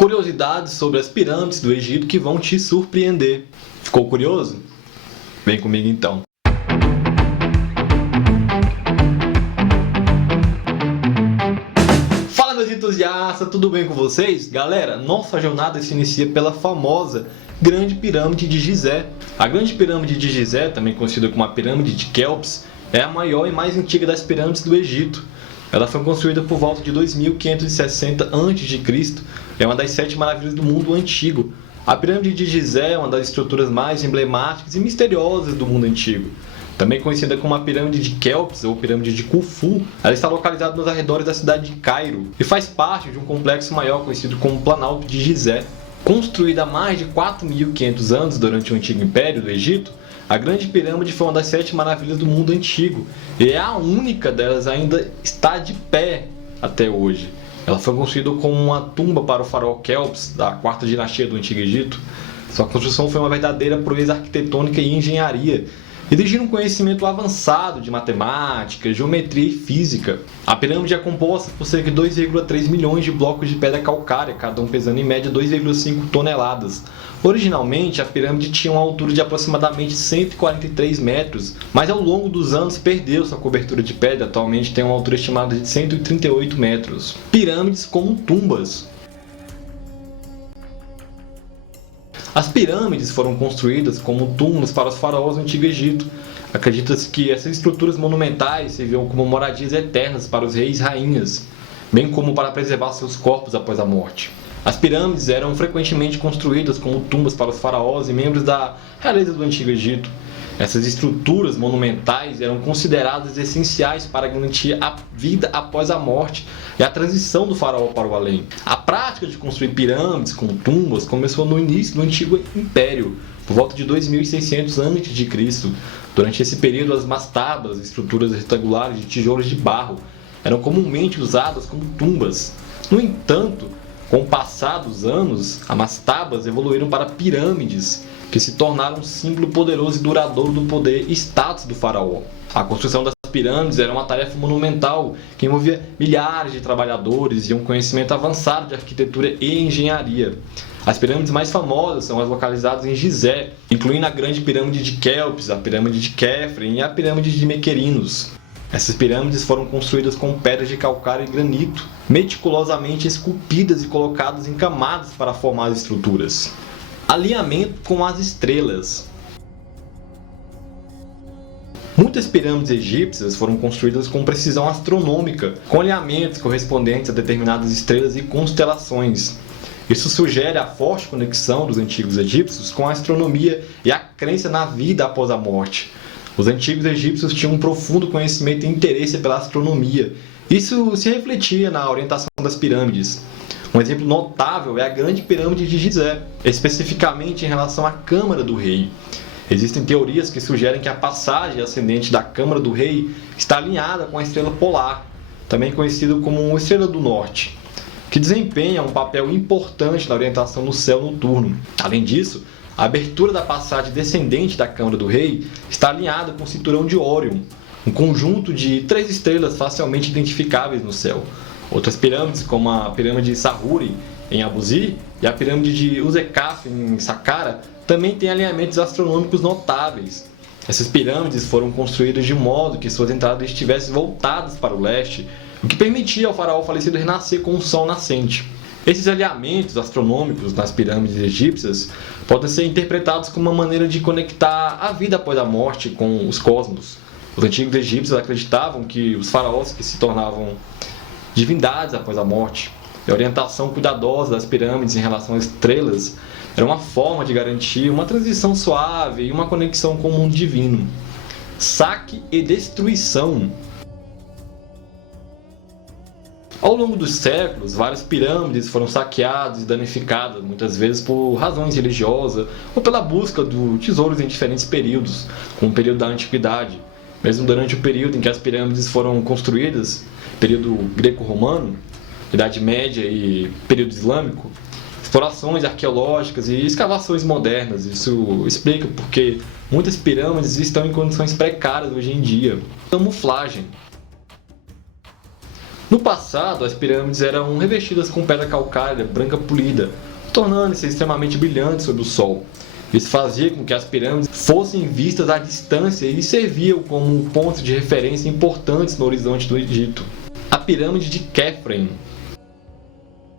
curiosidades sobre as pirâmides do Egito que vão te surpreender. Ficou curioso? Vem comigo então. Fala meus entusiastas, tudo bem com vocês? Galera, nossa jornada se inicia pela famosa Grande Pirâmide de Gizé. A Grande Pirâmide de Gizé, também conhecida como a Pirâmide de Quéops, é a maior e mais antiga das pirâmides do Egito. Ela foi construída por volta de 2560 a.C. É uma das 7 maravilhas do mundo antigo. A Pirâmide de Gizé é uma das estruturas mais emblemáticas e misteriosas do mundo antigo. Também conhecida como a Pirâmide de Quéops ou Pirâmide de Khufu, ela está localizada nos arredores da cidade de Cairo e faz parte de um complexo maior conhecido como Planalto de Gizé. Construída há mais de 4.500 anos durante o Antigo Império do Egito, a Grande Pirâmide foi uma das 7 maravilhas do mundo antigo e a única delas ainda está de pé até hoje. Ela foi construída como uma tumba para o faraó Quéops, da 4ª dinastia do Antigo Egito. Sua construção foi uma verdadeira proeza arquitetônica e engenharia, exigindo um conhecimento avançado de matemática, geometria e física. A pirâmide é composta por cerca de 2,3 milhões de blocos de pedra calcária, cada um pesando em média 2,5 toneladas. Originalmente, a pirâmide tinha uma altura de aproximadamente 143 metros, mas ao longo dos anos perdeu sua cobertura de pedra, atualmente tem uma altura estimada de 138 metros. Pirâmides como tumbas. As pirâmides foram construídas como túmulos para os faraós do Antigo Egito. Acredita-se que essas estruturas monumentais serviam como moradias eternas para os reis e rainhas, bem como para preservar seus corpos após a morte. As pirâmides eram frequentemente construídas como tumbas para os faraós e membros da realeza do Antigo Egito. Essas estruturas monumentais eram consideradas essenciais para garantir a vida após a morte e a transição do faraó para o além. A prática de construir pirâmides com tumbas começou no início do Antigo Império, por volta de 2600 a.C. Durante esse período, as mastabas, estruturas retangulares de tijolos de barro, eram comumente usadas como tumbas. No entanto, com o passar dos anos, as mastabas evoluíram para pirâmides, que se tornaram um símbolo poderoso e duradouro do poder e status do faraó. A construção das pirâmides era uma tarefa monumental que envolvia milhares de trabalhadores e um conhecimento avançado de arquitetura e engenharia. As pirâmides mais famosas são as localizadas em Gizé, incluindo a Grande Pirâmide de Quéops, a Pirâmide de Khafre e a Pirâmide de Mequerinos. Essas pirâmides foram construídas com pedras de calcário e granito, meticulosamente esculpidas e colocadas em camadas para formar as estruturas. Alinhamento com as estrelas. Muitas pirâmides egípcias foram construídas com precisão astronômica, com alinhamentos correspondentes a determinadas estrelas e constelações. Isso sugere a forte conexão dos antigos egípcios com a astronomia e a crença na vida após a morte. Os antigos egípcios tinham um profundo conhecimento e interesse pela astronomia. Isso se refletia na orientação das pirâmides. Um exemplo notável é a Grande Pirâmide de Gizé, especificamente em relação à Câmara do Rei. Existem teorias que sugerem que a passagem ascendente da Câmara do Rei está alinhada com a estrela polar, também conhecida como Estrela do Norte, que desempenha um papel importante na orientação do céu noturno. Além disso, a abertura da passagem descendente da Câmara do Rei está alinhada com o Cinturão de Órion, um conjunto de 3 estrelas facilmente identificáveis no céu. Outras pirâmides, como a Pirâmide de Sahuri, em Abuzi, e a Pirâmide de Uzekaf, em Saqqara, também têm alinhamentos astronômicos notáveis. Essas pirâmides foram construídas de modo que suas entradas estivessem voltadas para o leste, o que permitia ao faraó falecido renascer com o sol nascente. Esses alinhamentos astronômicos nas pirâmides egípcias podem ser interpretados como uma maneira de conectar a vida após a morte com os cosmos. Os antigos egípcios acreditavam que os faraós que se tornavam divindades após a morte, e a orientação cuidadosa das pirâmides em relação às estrelas era uma forma de garantir uma transição suave e uma conexão com o mundo divino. Saque e destruição. Ao longo dos séculos, várias pirâmides foram saqueadas e danificadas, muitas vezes por razões religiosas ou pela busca de tesouros em diferentes períodos, como o período da Antiguidade. Mesmo durante o período em que as pirâmides foram construídas, período greco-romano, Idade Média e período islâmico, explorações arqueológicas e escavações modernas. Isso explica porque muitas pirâmides estão em condições precárias hoje em dia. Camuflagem. No passado, as pirâmides eram revestidas com pedra calcária branca polida, tornando-se extremamente brilhantes sob o sol. Isso fazia com que as pirâmides fossem vistas à distância e serviam como pontos de referência importantes no horizonte do Egito. A pirâmide de Khafre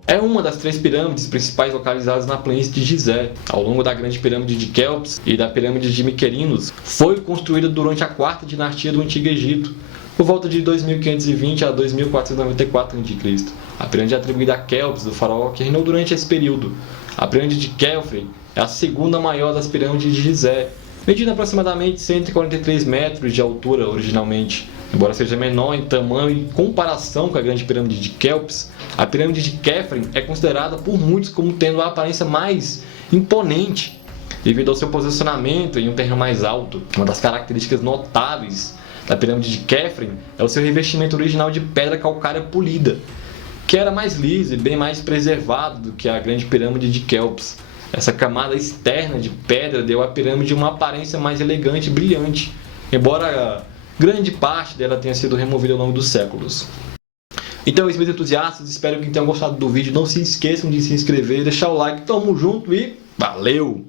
é uma das 3 pirâmides principais localizadas na planície de Gizé. Ao longo da grande pirâmide de Quéops e da pirâmide de Miquerinos, foi construída durante a 4ª dinastia do Antigo Egito, por volta de 2520 a 2494 a.C. A pirâmide é atribuída a Quéops, do faraó que reinou durante esse período. A pirâmide de Khafre é a segunda maior das pirâmides de Gizé, medindo aproximadamente 143 metros de altura originalmente. Embora seja menor em tamanho em comparação com a grande pirâmide de Quéops, a pirâmide de Khafre é considerada por muitos como tendo a aparência mais imponente, devido ao seu posicionamento em um terreno mais alto. Uma das características notáveis da pirâmide de Khafre é o seu revestimento original de pedra calcária polida, que era mais liso e bem mais preservado do que a grande pirâmide de Quéops. Essa camada externa de pedra deu à pirâmide uma aparência mais elegante e brilhante, embora grande parte dela tenha sido removida ao longo dos séculos. Então, meus entusiastas, espero que tenham gostado do vídeo. Não se esqueçam de se inscrever, deixar o like. Tamo junto e valeu!